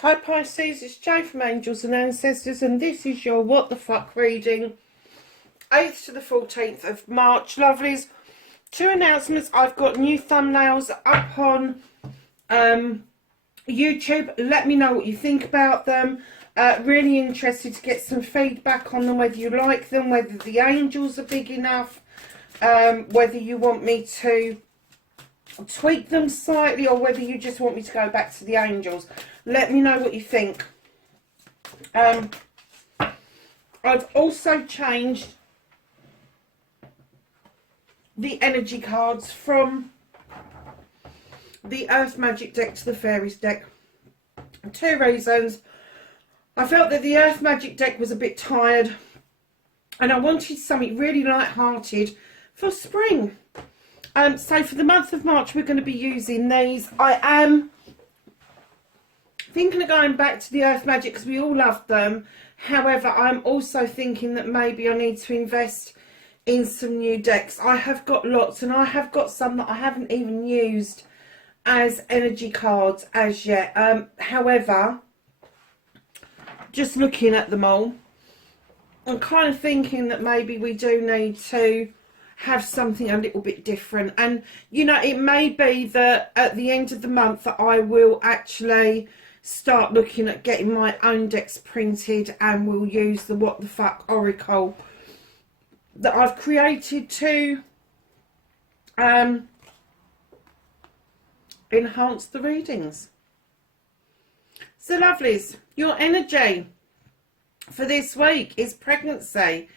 Hi Pisces, it's Jo from Angels and Ancestors, and this is your What the Fuck reading, 8th to the 14th of March. Lovelies, 2 announcements. I've got new thumbnails up on YouTube. Let me know what you think about them. Really interested to get some feedback on them, whether you like them, whether the angels are big enough, whether you want me to tweak them slightly, or whether you just want me to go back to the angels. Let me know what you think. I've also changed the energy cards from the Earth Magic deck to the Fairies deck. 2 reasons. I felt that the Earth Magic deck was a bit tired, and I wanted something really light-hearted for spring. So for the month of March, we're going to be using these. I am thinking of going back to the Earth Magic because we all loved them. However, I'm also thinking that maybe I need to invest in some new decks. I have got lots, and I have got some that I haven't even used as energy cards as yet. However, just looking at them all, I'm kind of thinking that maybe we do need to have something a little bit different. And you know, it may be that at the end of the month that I will actually start looking at getting my own decks printed, and we'll use the What the Fuck Oracle that I've created to enhance the readings. So lovelies, your energy for this week is pregnancy.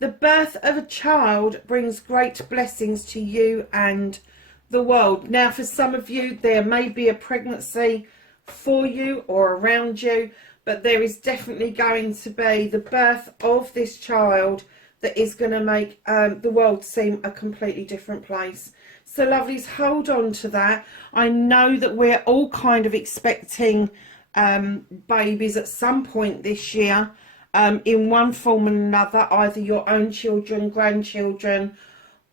The birth of a child brings great blessings to you and the world. Now, for some of you, there may be a pregnancy for you or around you, but there is definitely going to be the birth of this child that is going to make the world seem a completely different place. So lovelies, hold on to that. I know that we're all kind of expecting babies at some point this year, in one form or another, either your own children, grandchildren,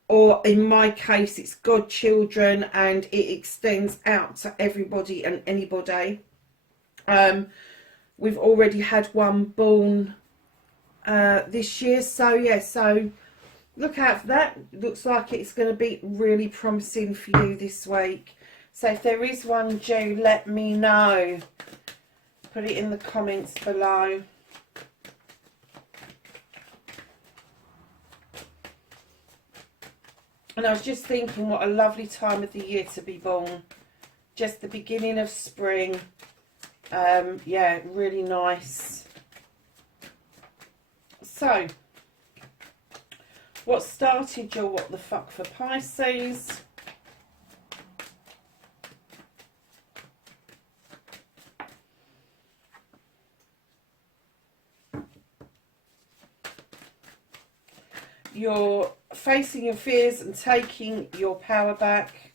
or in my case it's godchildren, and it extends out to everybody and anybody. We've already had one born this year, so yeah, so look out for that. Looks like it's going to be really promising for you this week. So if there is one due, let me know. Put it in the comments below. And I was just thinking, what a lovely time of the year to be born. Just the beginning of spring. Yeah, really nice. So, what started your What the Fuck for Pisces? You're facing your fears and taking your power back.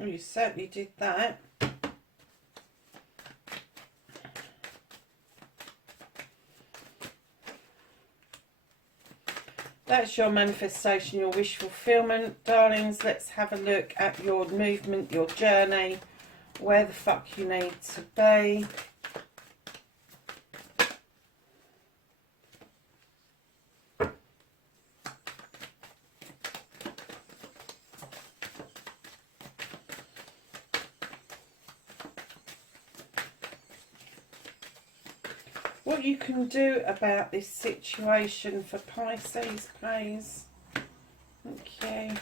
Oh, you certainly did that. That's your manifestation, your wish fulfillment. Darlings, let's have a look at your movement, your journey, where the fuck you need to be. What you can do about this situation for Pisces, please. Thank you.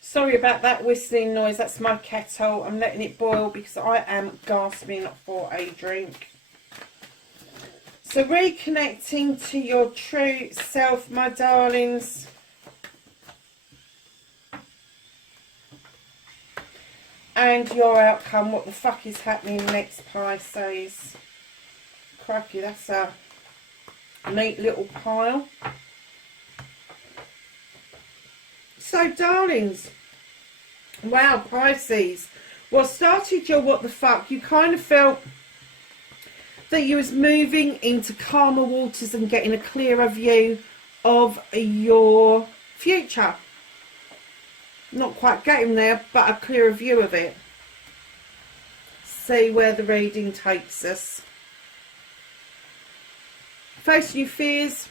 Sorry about that whistling noise, that's my kettle. I'm letting it boil because I am gasping for a drink. So reconnecting to your true self, my darlings. and your outcome. What the fuck is happening next, Pisces? Crikey, that's a neat little pile. So, darlings, wow, Pisces, what started your what the fuck, you kind of felt that you was moving into calmer waters and getting a clearer view of your future. Not quite getting there, but a clearer view of it. See where the reading takes us. Facing your fears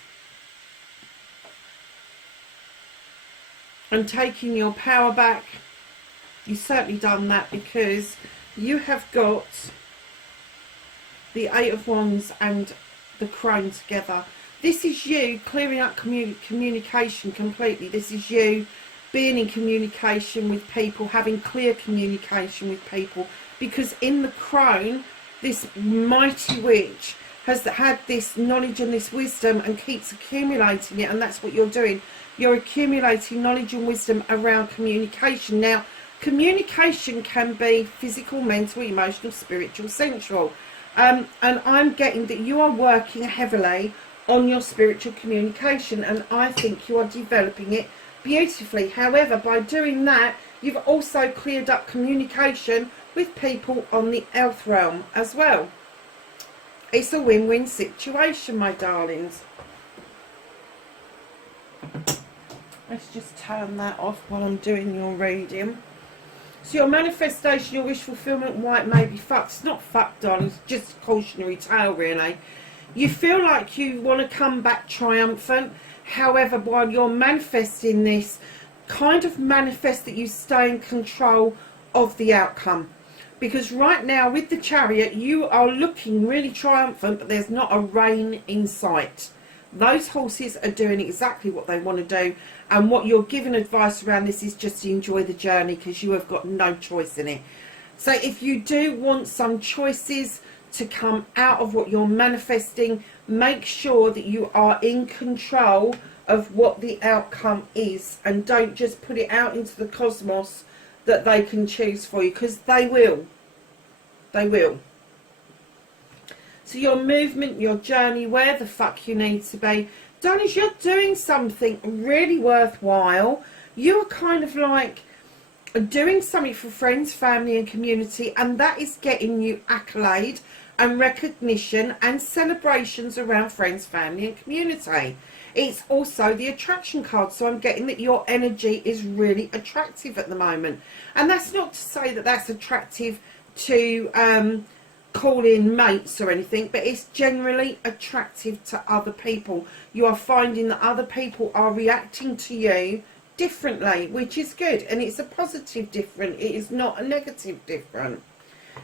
and taking your power back. You've certainly done that, because you have got the Eight of Wands and the Crone together. This is you clearing up communication completely. This is you being in communication with people, having clear communication with people, because in the Crone, this mighty witch has had this knowledge and this wisdom and keeps accumulating it, and that's what you're doing. You're accumulating knowledge and wisdom around communication. Now, communication can be physical, mental, emotional, spiritual, sensual. And I'm getting that you are working heavily on your spiritual communication, and I think you are developing it beautifully. However, by doing that, you've also cleared up communication with people on the earth realm as well. It's a win-win situation, my darlings. Let's just turn that off while I'm doing your reading. So your manifestation, your wish fulfillment, why it may be fucked. It's not fucked, darling. It's just a cautionary tale, really. You feel like you want to come back triumphant. However, while you're manifesting this, kind of manifest that you stay in control of the outcome. Because right now, with the Chariot, you are looking really triumphant, but there's not a rain in sight. Those horses are doing exactly what they want to do, and what you're giving advice around this is just to enjoy the journey, because you have got no choice in it. So if you do want some choices to come out of what you're manifesting, make sure that you are in control of what the outcome is, and don't just put it out into the cosmos that they can choose for you, because they will. They will. So your movement, your journey, where the fuck you need to be. Darlings, you're doing something really worthwhile. You are kind of like doing something for friends, family and community, and that is getting you accolade and recognition and celebrations around friends, family and community. It's also the attraction card, so I'm getting that your energy is really attractive at the moment. And that's not to say that that's attractive to call in mates or anything, but it's generally attractive to other people. You are finding that other people are reacting to you differently, which is good, and it's a positive different. It is not a negative different.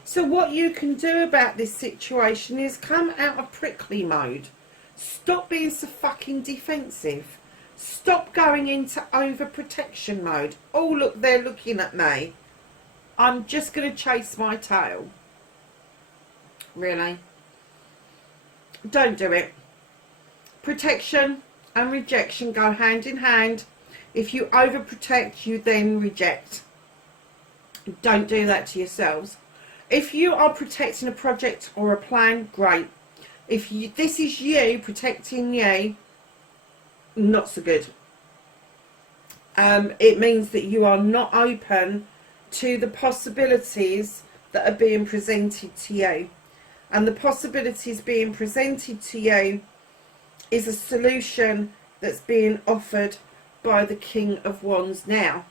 So what you can do about this situation is come out of prickly mode. Stop being so fucking defensive. Stop going into overprotection mode. Oh, look, they're looking at me. I'm just going to chase my tail. Really? Don't do it. Protection and rejection go hand in hand. If you overprotect, you then reject. Don't do that to yourselves. If you are protecting a project or a plan, great. If this is you protecting you, not so good. It means that you are not open to the possibilities that are being presented to you. And the possibilities being presented to you is a solution that's being offered by the King of Wands now.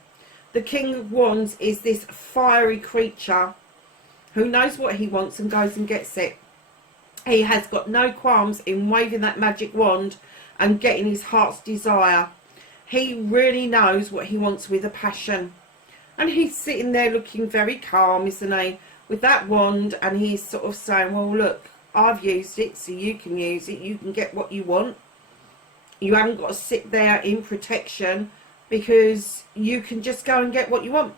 The King of Wands is this fiery creature who knows what he wants and goes and gets it. He has got no qualms in waving that magic wand and getting his heart's desire. He really knows what he wants with a passion. And he's sitting there looking very calm, isn't he, with that wand, and he's sort of saying, well, look, I've used it, so you can use it. You can get what you want. You haven't got to sit there in protection, because you can just go and get what you want.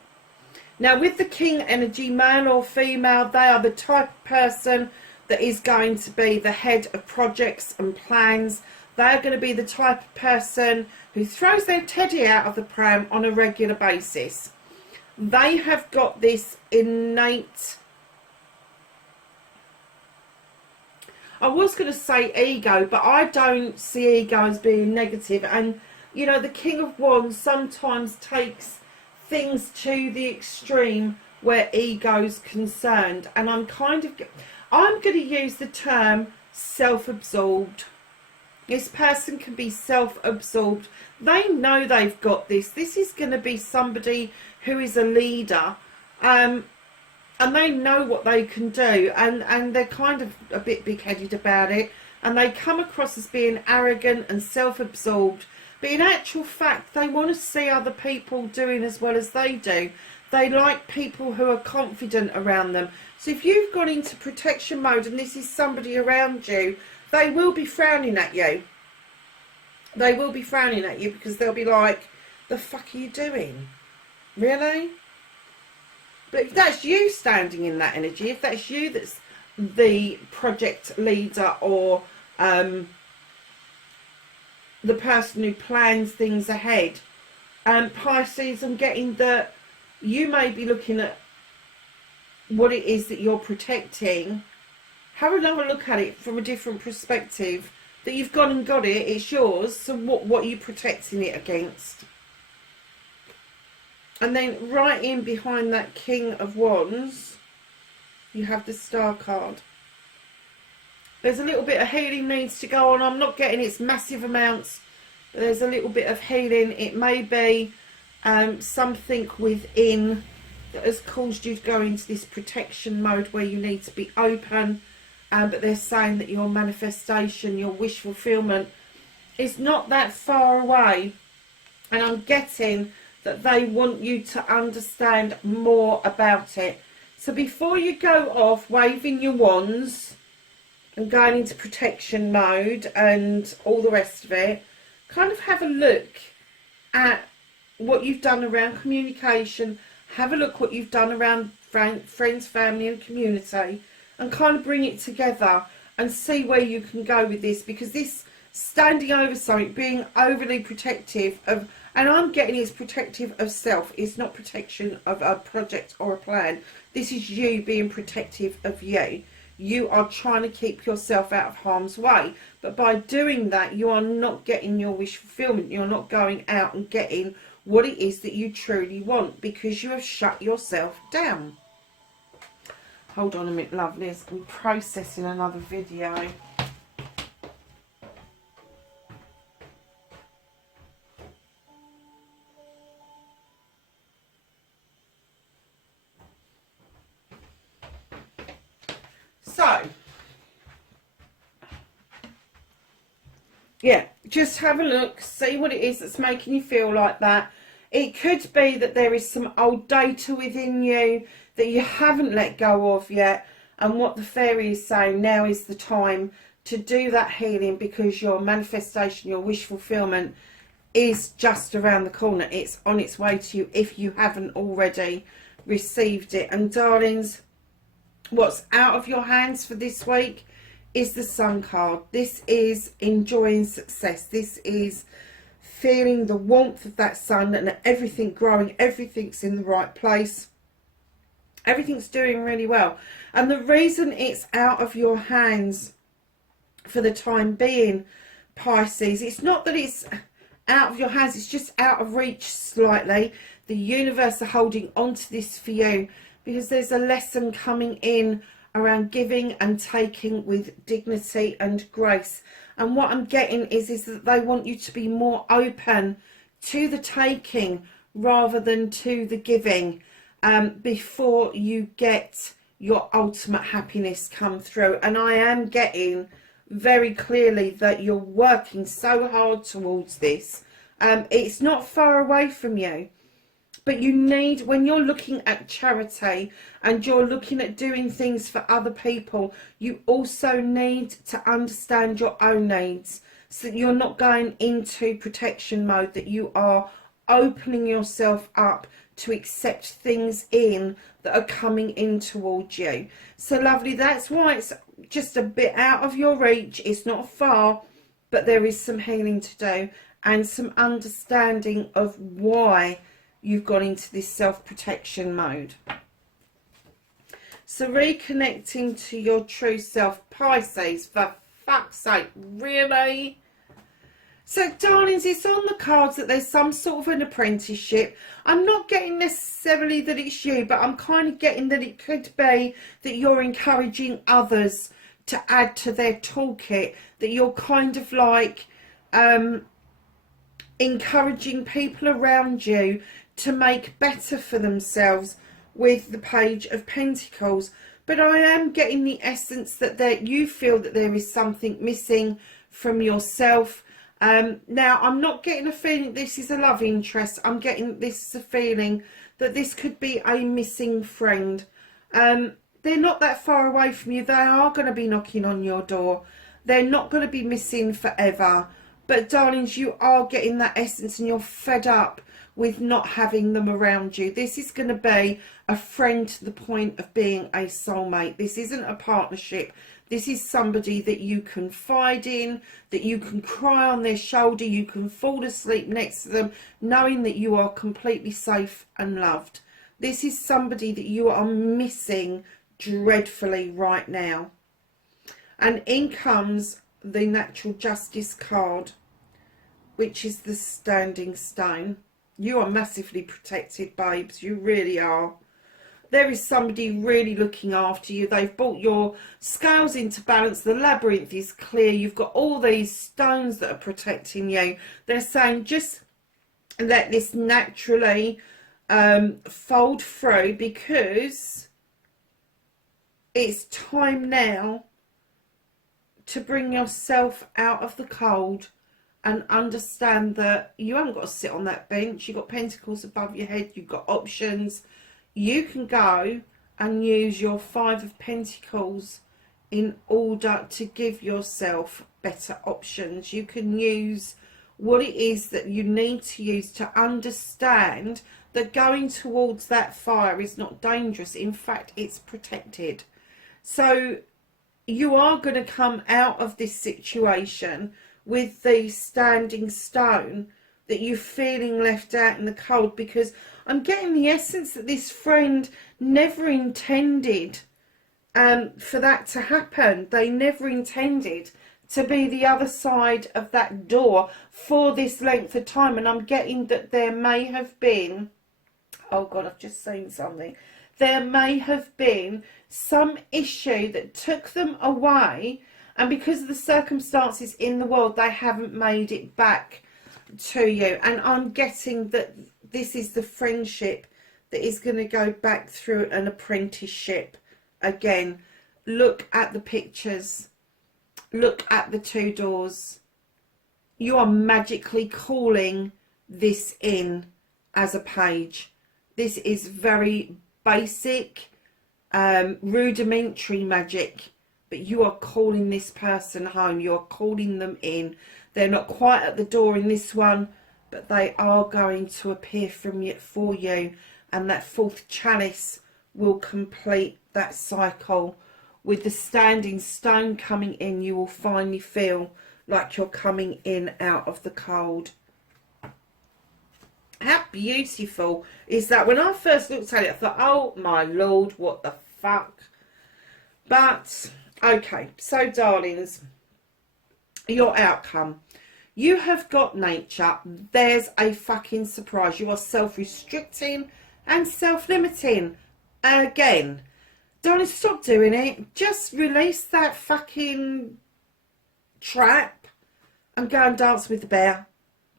Now, with the King energy, male or female, they are the type of person that is going to be the head of projects and plans. They're going to be the type of person who throws their teddy out of the pram on a regular basis. They have got this innate, I was going to say ego, but I don't see ego as being negative. And, you know, the King of Wands sometimes takes things to the extreme where ego's concerned. And I'm going to use the term self-absorbed. This person can be self-absorbed. They know they've got this. This is going to be somebody who is a leader. And they know what they can do. And they're kind of a bit big-headed about it. And they come across as being arrogant and self-absorbed. But in actual fact, they want to see other people doing as well as they do. They like people who are confident around them. So if you've gone into protection mode and this is somebody around you, they will be frowning at you. They will be frowning at you because they'll be like, the fuck are you doing? Really? But if that's you standing in that energy, if that's you that's the project leader or the person who plans things ahead, Pisces, I'm getting that you may be looking at what it is that you're protecting. Have another look at it from a different perspective. That you've gone and got it, it's yours, so what are you protecting it against? And then right in behind that King of Wands, you have the Star card. There's a little bit of healing needs to go on. I'm not getting its massive amounts, but there's a little bit of healing. It may be something within that has caused you to go into this protection mode where you need to be open. But they're saying that your manifestation, your wish fulfillment is not that far away. And I'm getting that they want you to understand more about it. So before you go off waving your wands and going into protection mode and all the rest of it, kind of have a look at what you've done around communication. Have a look what you've done around friends, family and community, and kind of bring it together and see where you can go with this. Because this standing over something, being overly protective of, and I'm getting it's protective of self, it's not protection of a project or a plan. This is you being protective of you. You are trying to keep yourself out of harm's way. But by doing that, you are not getting your wish fulfillment. You're not going out and getting what it is that you truly want, because you have shut yourself down. Hold on a minute, lovelies. I'm processing another video. So, yeah, just have a look, see what it is that's making you feel like that. It could be that there is some old data within you that you haven't let go of yet, and what the fairy is saying, now is the time to do that healing, because your manifestation, your wish fulfillment is just around the corner. It's on its way to you if you haven't already received it. And darlings, what's out of your hands for this week is the Sun card. This is enjoying success. This is feeling the warmth of that sun and everything growing, everything's in the right place. Everything's doing really well. And the reason it's out of your hands for the time being, Pisces, it's not that it's out of your hands, it's just out of reach slightly. The universe are holding on to this for you, because there's a lesson coming in around giving and taking with dignity and grace. And what I'm getting is that they want you to be more open to the taking rather than to the giving, before you get your ultimate happiness come through. And I am getting very clearly that you're working so hard towards this. It's not far away from you. But you need, when you're looking at charity and you're looking at doing things for other people, you also need to understand your own needs, so that you're not going into protection mode, that you are opening yourself up to accept things in that are coming in towards you. So lovely, that's why it's just a bit out of your reach. It's not far, but there is some healing to do and some understanding of why you've gone into this self-protection mode. So reconnecting to your true self, Pisces, for fuck's sake, really? So, darlings, it's on the cards that there's some sort of an apprenticeship. I'm not getting necessarily that it's you, but I'm kind of getting that it could be that you're encouraging others to add to their toolkit, that you're kind of like encouraging people around you to make better for themselves with the Page of Pentacles. But I am getting the essence that you feel that there is something missing from yourself. Now, I'm not getting a feeling this is a love interest. I'm getting this is a feeling that this could be a missing friend. They're not that far away from you. They are going to be knocking on your door. They're not going to be missing forever. But, darlings, you are getting that essence and you're fed up with not having them around you. This is going to be a friend to the point of being a soulmate. This isn't a partnership. This is somebody that you confide in, that you can cry on their shoulder, you can fall asleep next to them, knowing that you are completely safe and loved. This is somebody that you are missing dreadfully right now. And in comes the Natural Justice card, which is the Standing Stone. You are massively protected, babes. You really are. There is somebody really looking after you. They've brought your scales into balance. The labyrinth is clear. You've got all these stones that are protecting you. They're saying just let this naturally fold through, because it's time now to bring yourself out of the cold and understand that you haven't got to sit on that bench. You've got pentacles above your head. You've got options. You can go and use your Five of Pentacles in order to give yourself better options. You can use what it is that you need to use to understand that going towards that fire is not dangerous. In fact, it's protected. So you are going to come out of this situation with the Standing Stone, that you're feeling left out in the cold, because I'm getting the essence that this friend never intended for that to happen. They never intended to be the other side of that door for this length of time. And I'm getting that there may have been, oh God, I've just seen something. There may have been some issue that took them away, and because of the circumstances in the world, they haven't made it back to you. And I'm getting that this is the friendship that is going to go back through an apprenticeship again. Look at the pictures. Look at the two doors. You are magically calling this in as a page. This is very basic, rudimentary magic. But you are calling this person home. You are calling them in. They're not quite at the door in this one, but they are going to appear for you. And that fourth chalice will complete that cycle. With the Standing Stone coming in, you will finally feel like you're coming in out of the cold. How beautiful is that? When I first looked at it, I thought, oh my Lord, what the fuck? But okay, so darlings, your outcome. You have got nature. There's a fucking surprise. You are self-restricting and self-limiting again. Darling, stop doing it. Just release that fucking trap and go and dance with the bear.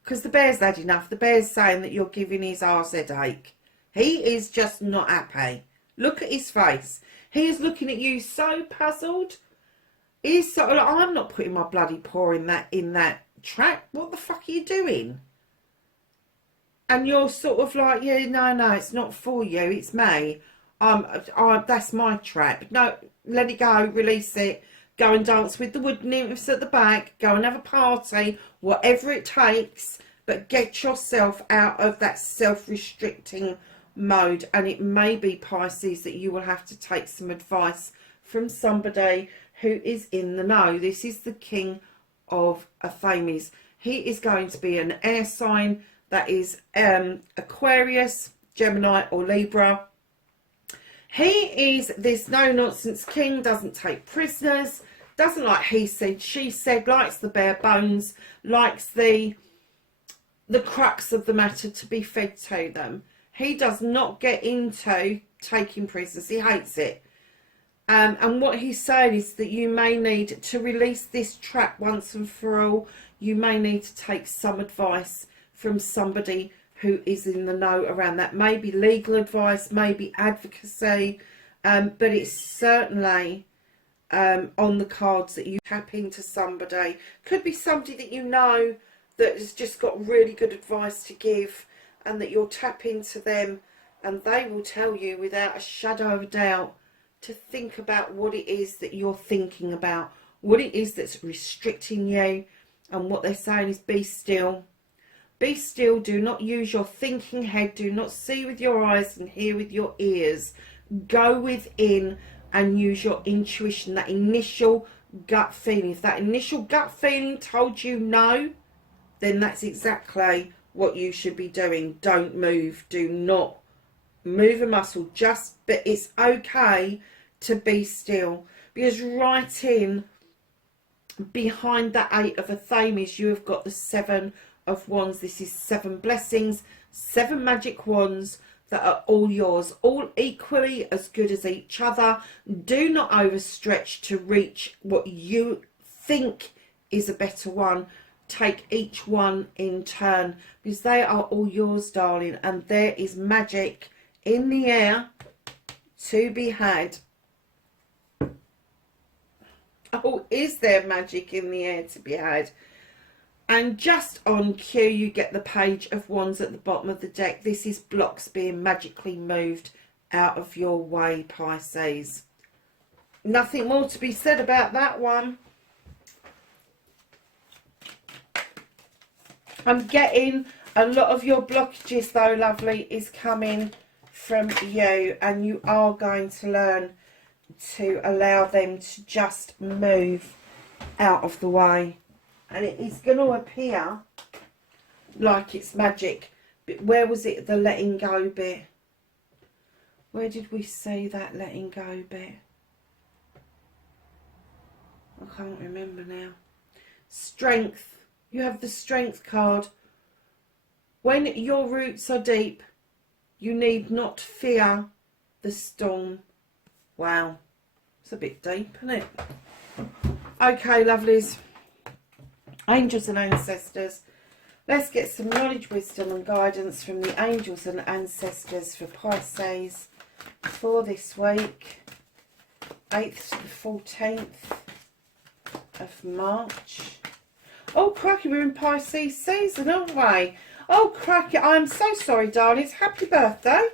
Because the bear's had enough. The bear's saying that you're giving his arse a headache. He is just not happy. Look at his face. He is looking at you so puzzled. He's sort of like, I'm not putting my bloody paw in that trap. What the fuck are you doing? And you're sort of like, yeah, no, it's not for you. It's me. That's my trap. No, let it go. Release it. Go and dance with the wood nymphs at the back. Go and have a party. Whatever it takes. But get yourself out of that self-restricting mode. And it may be, Pisces, that you will have to take some advice from somebody who is in the know. This is the King of Athames. He is going to be an air sign, that is Aquarius, Gemini or Libra. He is this no-nonsense king, doesn't take prisoners, doesn't like he said, she said, likes the bare bones, likes the crux of the matter to be fed to them. He does not get into taking prisoners. He hates it. And what he's saying is that you may need to release this trap once and for all. You may need to take some advice from somebody who is in the know around that. Maybe legal advice, maybe advocacy, but it's certainly on the cards that you tap into somebody. Could be somebody that you know that has just got really good advice to give, and that you'll tap into them and they will tell you without a shadow of a doubt to think about what it is that you're thinking about, what it is that's restricting you. And what they're saying is be still. Be still. Do not use your thinking head. Do not see with your eyes and hear with your ears. Go within and use your intuition, that initial gut feeling. If that initial gut feeling told you no, then that's exactly what you should be doing. Don't move. Do not move a muscle. But it's okay to be still, because right in behind that 8 of Athames, you have got the 7 of Wands. This is 7 blessings, 7 magic wands that are all yours, all equally as good as each other. Do not overstretch to reach what you think is a better one. Take each one in turn, because they are all yours, darling, and there is magic in the air to be had. Oh, is there magic in the air to be had? And just on cue, you get the Page of Wands at the bottom of the deck. This is blocks being magically moved out of your way, Pisces. Nothing more to be said about that one. I'm getting a lot of your blockages, though, lovely, is coming from you. And you are going to learn to allow them to just move out of the way. And it is going to appear like it's magic. But where was it, the letting go bit? Where did we see that letting go bit? I can't remember now. Strength. You have the Strength card. When your roots are deep, you need not fear the storm. Wow. It's a bit deep, isn't it? Okay, lovelies. Angels and ancestors. Let's get some knowledge, wisdom and guidance from the angels and ancestors for Pisces for this week. 8th to the 14th of March. Oh, cracky, we're in Pisces season, aren't we? Oh, cracky, I'm so sorry, darlings. Happy birthday.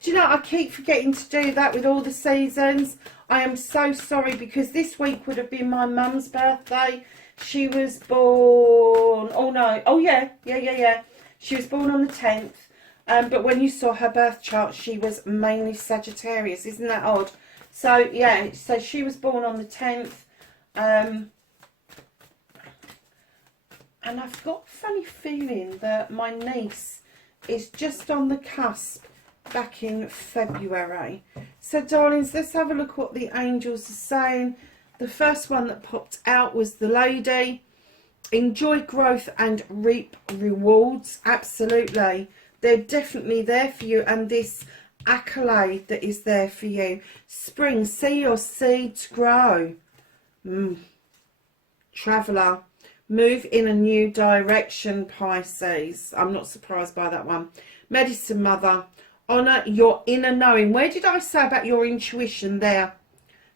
Do you know, I keep forgetting to do that with all the seasons. I am so sorry, because this week would have been my mum's birthday. She was born, oh no, oh yeah. She was born on the 10th. But when you saw her birth chart, she was mainly Sagittarius. Isn't that odd? So, yeah, so she was born on the 10th. And I've got a funny feeling that my niece is just on the cusp back in February. So, darlings, let's have a look what the angels are saying. The first one that popped out was the lady. Enjoy growth and reap rewards. Absolutely. They're definitely there for you. And this accolade that is there for you. Spring, see your seeds grow. Traveller. Move in a new direction, Pisces. I'm not surprised by that one. Medicine Mother. Honour your inner knowing. Where did I say about your intuition there?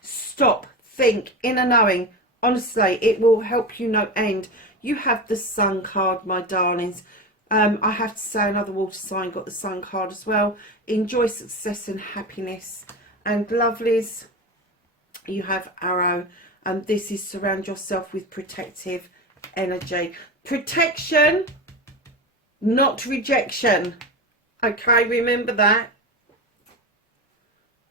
Stop. Think. Inner knowing. Honestly, it will help you no end. You have the Sun card, my darlings. I have to say another water sign got the Sun card as well. Enjoy success and happiness. And lovelies, you have Arrow. And this is surround yourself with protective energy. Protection, not rejection. Okay, remember that.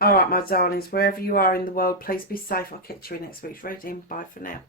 All right, my darlings, wherever you are in the world, please be safe. I'll catch you in next week's reading. Bye for now.